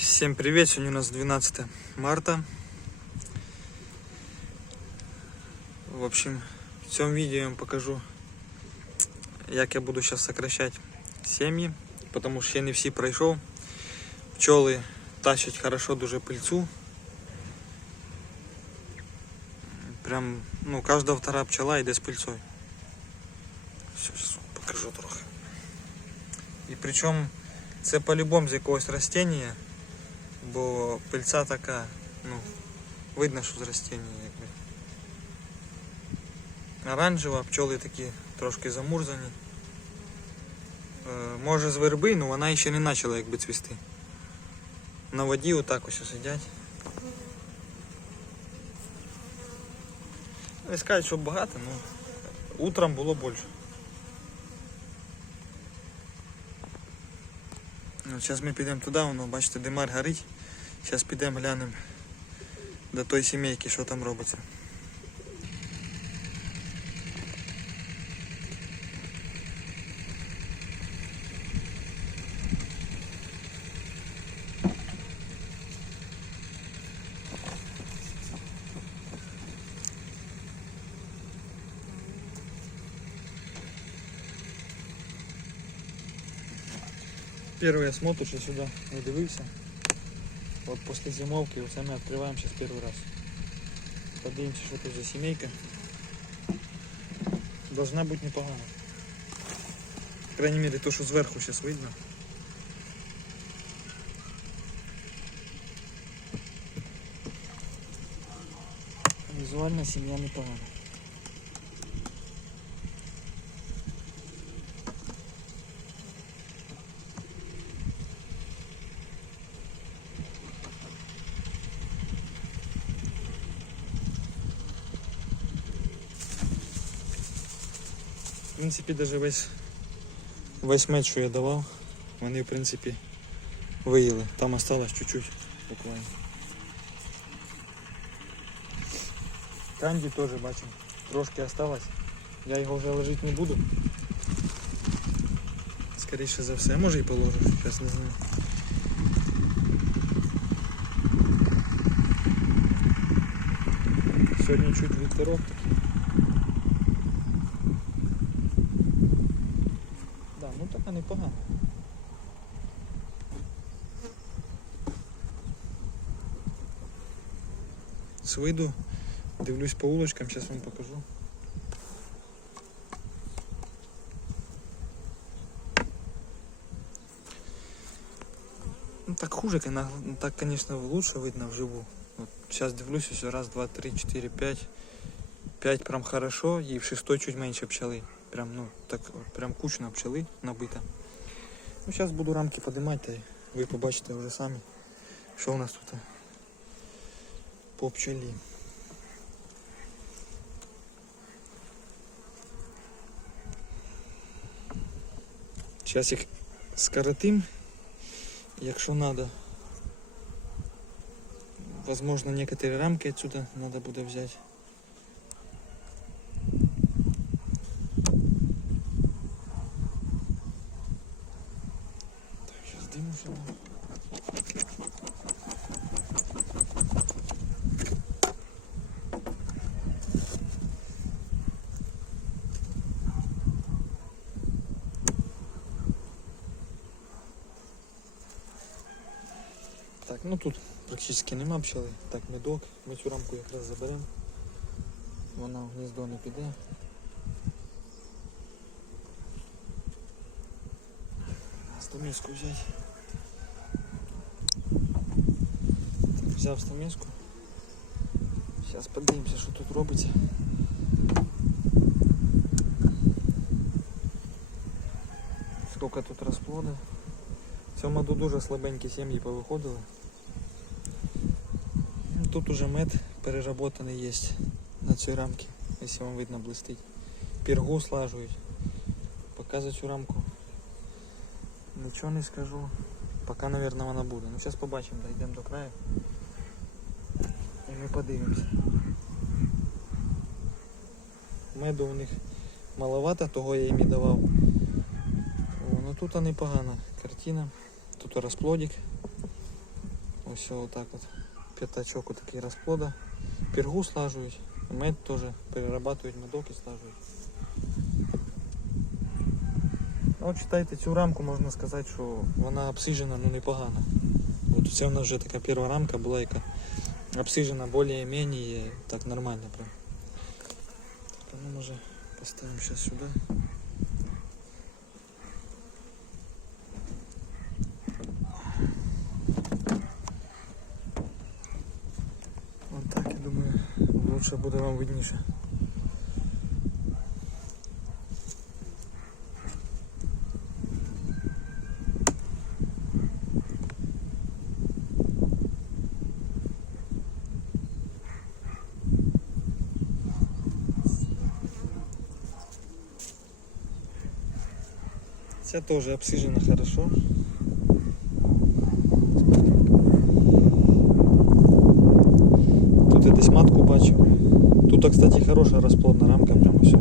Всем привет! Сегодня у нас 12 марта. В общем, в цьому відео я вам покажу, як я буду зараз сокращати сім'ї, тому що ще не всі пройшов. Пчоли тащать хорошо дуже пильцу. Прям, ну, кожна втора пчела йде з пильцою. Все, зараз вам покажу трохи. І причому це по-любому з якогось растіння, Бо пильця така, ну, видно, що з растіння якби. Оранжева, пчоли такі трошки замурзані. Е, може з верби, але вона ще не почала якби цвісти. На воді отак ось сидять. Не сказати, що багато, але утром було більше. Ну, зараз ми підемо туди, воно, бачите, димар горить. Зараз підемо глянемо до той сімейки, що там робиться. Первый осмотр, що сюди не дивився. От після зимовки оце ми відкриваємо зараз перший раз. Подивимося, що тут за сімейка. Должна бути непогана. По крайней мере, то, що зверху зараз видно. Візуально сім'я непогана. Принципі, даже весь, весь мед, що я давав, вони в принципі виїли. Там осталось чуть-чуть буквально. Канді теж бачимо. Трошки осталось. Я його вже ложити не буду. Скоріше за все, може і положу, зараз не знаю. Сьогодні чуть вітерок такий. Ну така непогана. З виду дивлюсь по улочкам, зараз вам покажу. Ну так хуже, ну, так, конечно, лучше видно вживу. Вот сейчас дивлюсь, все раз, два, три, четыре, пять. Пять прям хорошо, и в шестой чуть меньше пчели. Прям, ну, так, прям кучно пчели набито. Ну, зараз буду рамки подимати, та ви побачите вже самі, що у нас тут по пчелі. Зараз їх скоротим, якщо надо. Возможно, некоторые рамки отсюда надо буде взять. Дыму. Так, ну тут практично нема пчели. Так, медок. Ми цю рамку якраз заберемо. Вона в гніздо не піде. Стаміску взяти. Так, взяв стаміску. Зараз подивимося, що тут робиться. Скільки тут розплоди. В цьому году дуже слабенькі сім'ї повиходили. Ну, Тут уже мед переработаний є на цій рамці, якщо вам видно блистить. Піргу слажують. Поки цю рамку Нічого не скажу. Поки, мабуть, вона буде. Ну зараз побачимо, дійдемо до краю. І ми подивимося. Меду у них маловато, того я їм і давав. О, ну тут непогана картина. Тут розплодик. Ось отак от. П'ятачок отакий розплода. Пергу слажують, мед теж перерабатують медок і слажують. Ну, от читайте цю рамку, можна сказати, що вона обсижена, ну непогано. От це в нас вже така перша рамка була, яка обсижена більш-менш так нормально прям. Так, ну може поставимо зараз сюди. Вот так, я думаю, лучше буде вам видніше. Ця теж обсижена хорошо. Тут я десь матку бачив. Тут, кстати, хороша розплодна рамка, прямо все.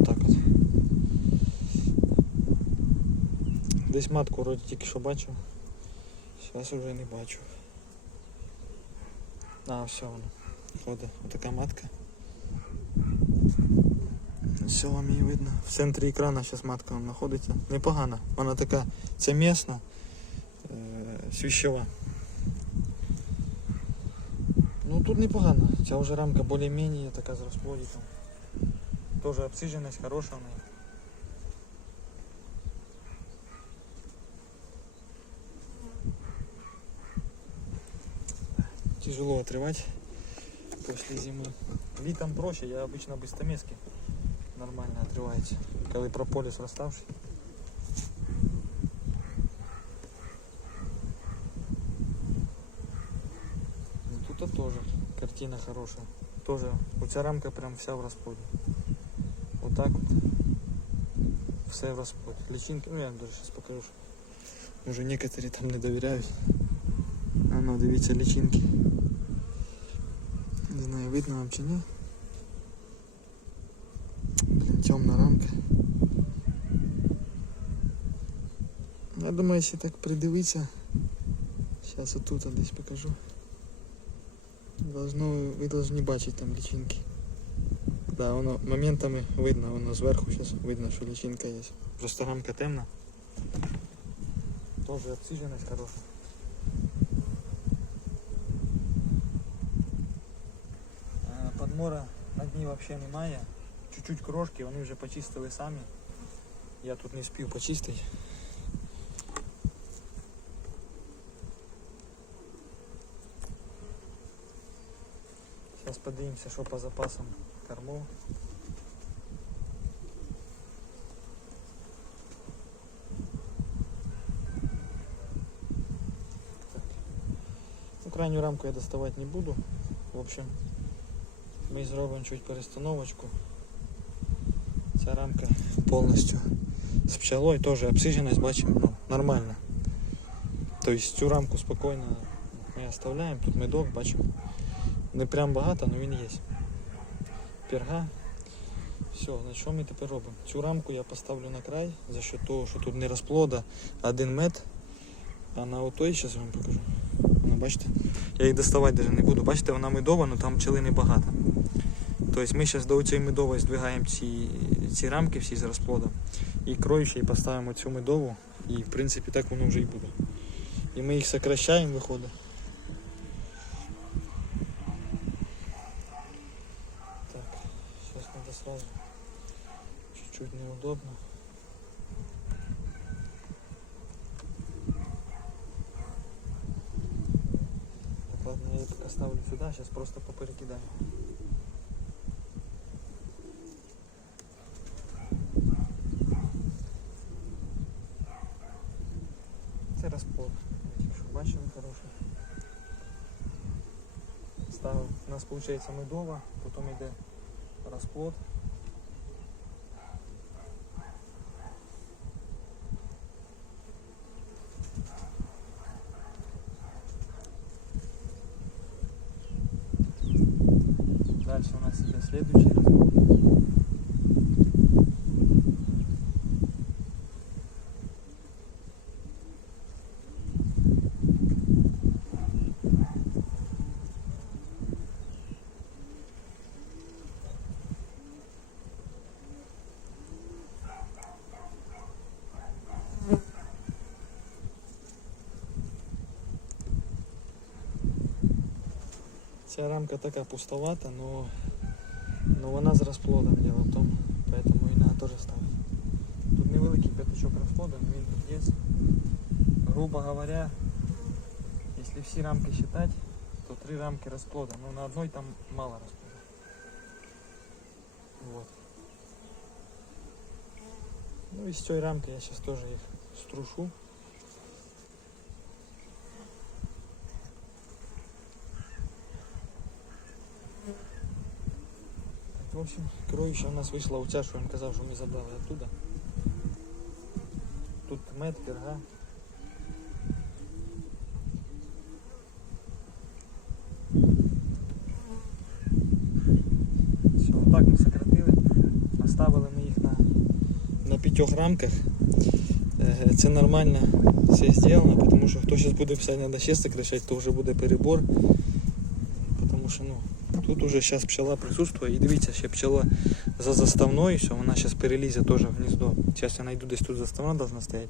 Отак от. Десь матку вроді тільки що бачив. Зараз вже не бачу. А, все воно. Ходить. Отака матка. Все вам її видно. В центрі екрану зараз матка вам знаходиться. Непогана. Вона така, це місна, е, свіщова. Ну тут непогано. Ця вже рамка більш-менш така з розплодиком. Тоже обсиженість хороша в неї. Тяжело отрывать после зимы. Літом проще, я обычно без стамески нормально отрывается. Коли прополіс розставший. Ну, тут тоже картина хорошая. Тоже у тебя рамка прям вся в расплоде. Вот так вот. Все в расплоде. Личинки, ну я вам даже сейчас покажу. що Може некоторі там не довіряють. А ну дивіться личинки. Не знаю, видно вам чи ні. Блін, темна рамка. Я думаю, якщо так придивитися, зараз отут я десь покажу. Должно, ви должны бачити там личинки. Да, воно моментами видно, воно зверху зараз видно, що личинка є. Просто рамка темна. Тоже обсиженность хорошая. Е, Подмора на дні взагалі немає. Чуть-чуть крошки, вони вже почистили самі. Я тут не спів почистити. Зараз подивимося, що по запасам кормов. Ну, крайню рамку я доставать не буду. В общем, ми зробимо чуть перестановочку. Ця рамка повністю з пчелою теж обсиженість бачимо, ну, нормально. Тобто цю рамку спокійно ми оставляємо, тут медок бачимо. Не прям багато, але він є. Перга. Все, на що ми тепер робимо? Цю рамку я поставлю на край, за що того, що тут не розплода, один мед. А на отой, зараз вам покажу. Ну, бачите? Я їх доставати навіть не буду. Бачите, вона медова, але там пчели небагато. Тобто ми зараз до цієї медової здвигаємо ці, ці рамки всі з розплодом. І кроючі поставимо цю медову. І в принципі так воно вже і буде. І ми їх сокращаємо, виходить. Так, сейчас надо сразу. Чуть-чуть неудобно. Ладно, я пока ставлю сюда, сейчас просто поперекидаю. Це розплод. Щоб бачили хороший. У нас виходить медова, потім йде розплод. Ця рамка така пустовата, но, но вона з розплодом діло в тому, поэтому і треба теж ставити. Тут невеликий п'ятачок розплоду, но він тут є. Грубо говоря, если всі рамки считать, то три рамки розплода, но на одной там мало розплода. Вот. Ну и с той рамки я сейчас тоже их струшу. Общем, кроющая у нас вийшла оця, що вам казав, що ми забрали оттуда. Тут мед, перга. Все, отак ми сократили. Наставили ми їх на, на п'ятьох рамках. Е, Це нормально все зроблено, тому що хто зараз буде писати, треба ще сокращати, то вже буде перебор. Тому що ну, тут уже зараз пчела присутствує. І дивіться, ще пчела за заставною, все, вона зараз перелізе теж в гніздо. Зараз я знайду десь тут заставна должна стояти.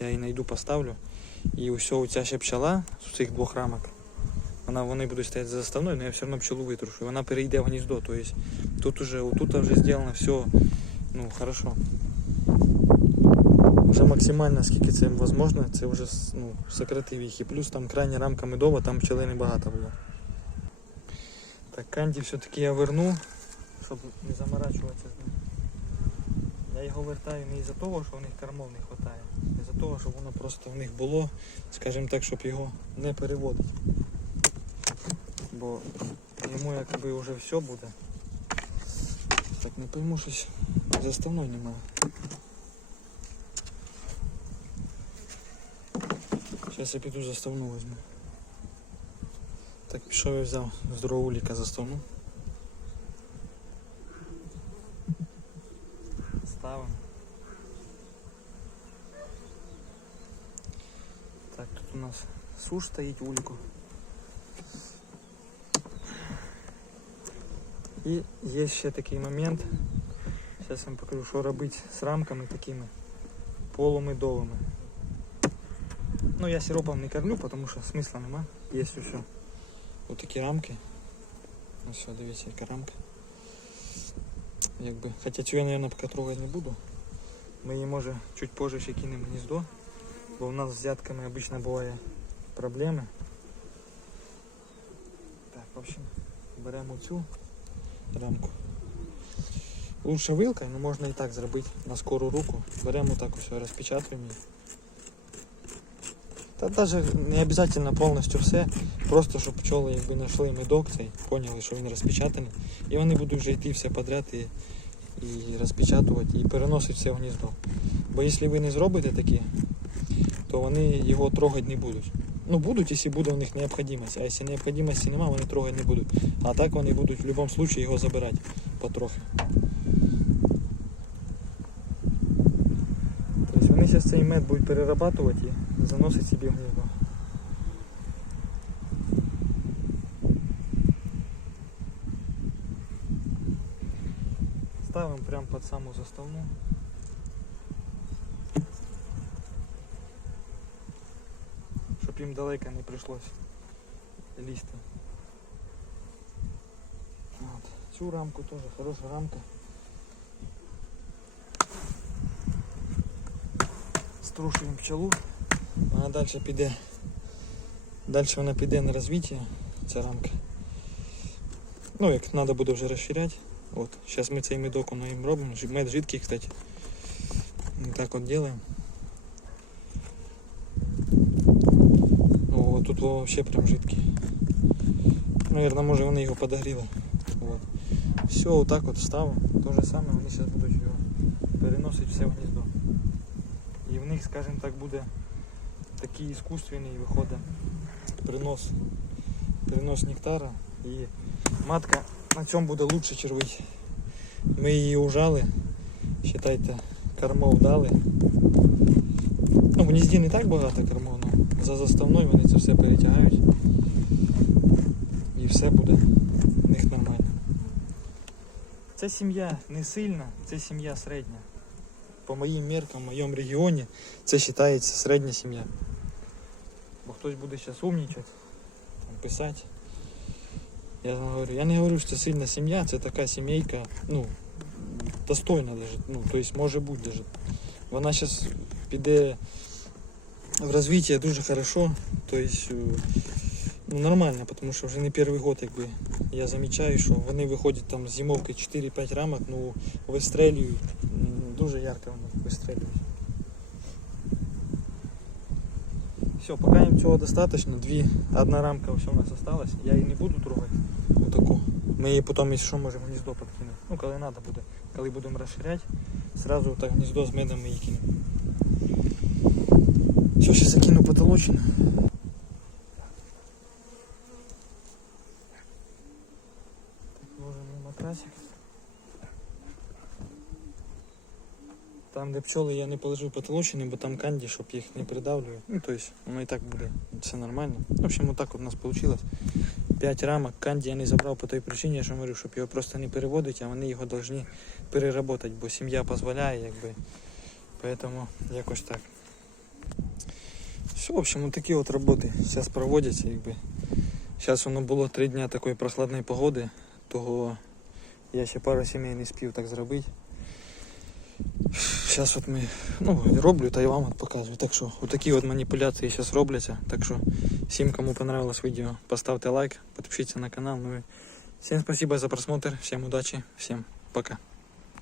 Я її знайду, поставлю. І все, ця ще пчела з цих двох рамок. Вона, вони будуть стояти за заставною, але я все одно пчелу витрушу. Вона перейде в гніздо. Тобто тут уже, тут вже зроблено все ну, хорошо. Вже максимально, скільки це можливо, це вже ну, сократив їх. І плюс там крайня рамка медова, там пчели небагато було. Так, канді все-таки я верну, щоб не заморачуватися з ним. Я його вертаю не із-за того, що в них кормов не вистачає, а із-за того, щоб воно просто в них було, скажімо так, щоб його не переводити. Бо йому якби вже все буде. Так, не пойму щось заставної немає. Зараз я піду заставну візьму. Так, пішов я взяв з другого уліка заставну. Ставимо. Так, тут у нас суш стоїть ульку. І є ще такий момент. Зараз я вам покажу, що робити з рамками такими полумедовими. Ну я сиропом не кормлю, тому що смисла нема. Є все. Ось такі рамки. Ось дивіться, яка рамка. Якби. Хоча цю я, мабуть, поки трогати не буду. Ми її може чуть позже ще кинемо гніздо, бо у нас з взятками обично буває проблеми. Так, в общем, беремо цю рамку. Лучше вилкою, але можна і так зробити на скору руку. Беремо так ось розпечатуємо її. Та навіть не обов'язково повністю все. Просто щоб пчоли якби знайшли медок цей, поняли, що він розпечатаний. І вони будуть вже йти все подряд і, і розпечатувати, і переносити все в гніздо. Бо якщо ви не зробите такі, то вони його трогати не будуть. Ну будуть, якщо буде у них необхідність. А якщо необхідності немає, вони трогати не будуть. А так вони будуть в будь-якому випадку його забирати потрохи. Зараз цей мед будуть перерабатувати і заносити собі в гніздо. Ставимо прямо під саму заставну. Щоб їм далеко не прийшлось лізти. Цю рамку теж хороша рамка. Струшуємо пчелу. Вона далі піде. Далі вона піде на розвиття, ця рамка. Ну, як треба буде вже розширяти. От, зараз ми цей медок воно їм робимо. Мед жидкий, кстати. Мы так вот делаем. О, тут вообще прям жидкий. Наверное, може вони його подогріли. Вот. Все, отак от ставимо. То же саме, вони зараз будуть його переносити все в гніздо. І в них, скажімо так, буде такий іскусственний виходить принос, принос нектара. І матка на цьому буде лучше червить. Ми її ужали, считайте, кормов дали. Ну, в гнізді не так багато кормов, але за заставною вони це все перетягають. І все буде в них нормально. Це сім'я не сильна, це сім'я середня. По моїм меркам, в моєму регіоні це вважається середня сім'я. Бо хтось буде зараз умнічати, писати. Я говорю, я не говорю, що це сильна сім'я, це така сімейка, ну, достойна даже. Ну, то есть може бути даже. Вона зараз піде в розвиття дуже хорошо. То е, ну, нормально, тому що вже не перший год, якби я замічаю, що вони виходять там з зимовки 4-5 рамок, ну вистрелюють. Дуже ярко вони вистрелюють. Все, поки їм цього достатньо. Дві, одна рамка все у нас осталась. Я її не буду трогати. Отаку. Ми її потім, якщо що, можемо гніздо підкинути. Ну, коли треба буде. Коли будемо розширяти, зразу так гніздо з медом ми її кинемо. Все, ще закину потолочину. Так, ложимо матрасик. Там, де пчоли, я не положив потолочини, бо там канді, щоб їх не придавлювати. Ну, тобто, воно і так буде. Все нормально. В общем, отак от у нас вийшло. 5 рамок канді я не забрав по той причині, що говорю, щоб його просто не переводити, а вони його повинні переработати, бо сім'я дозволяє, якби. Поэтому якось так. Все, в общем, такі от роботи зараз проводяться, якби. Зараз воно було 3 дні такої прохладної погоди, того я ще пару сімей не спів так зробити. Зараз от ми ну, роблю та й вам от показую. Так що отакі от маніпуляції зараз робляться. Так що всім, кому понравилось відео, поставте лайк, підпишіться на канал. Ну і всім спасибо за просмотр, всім удачі, всім пока.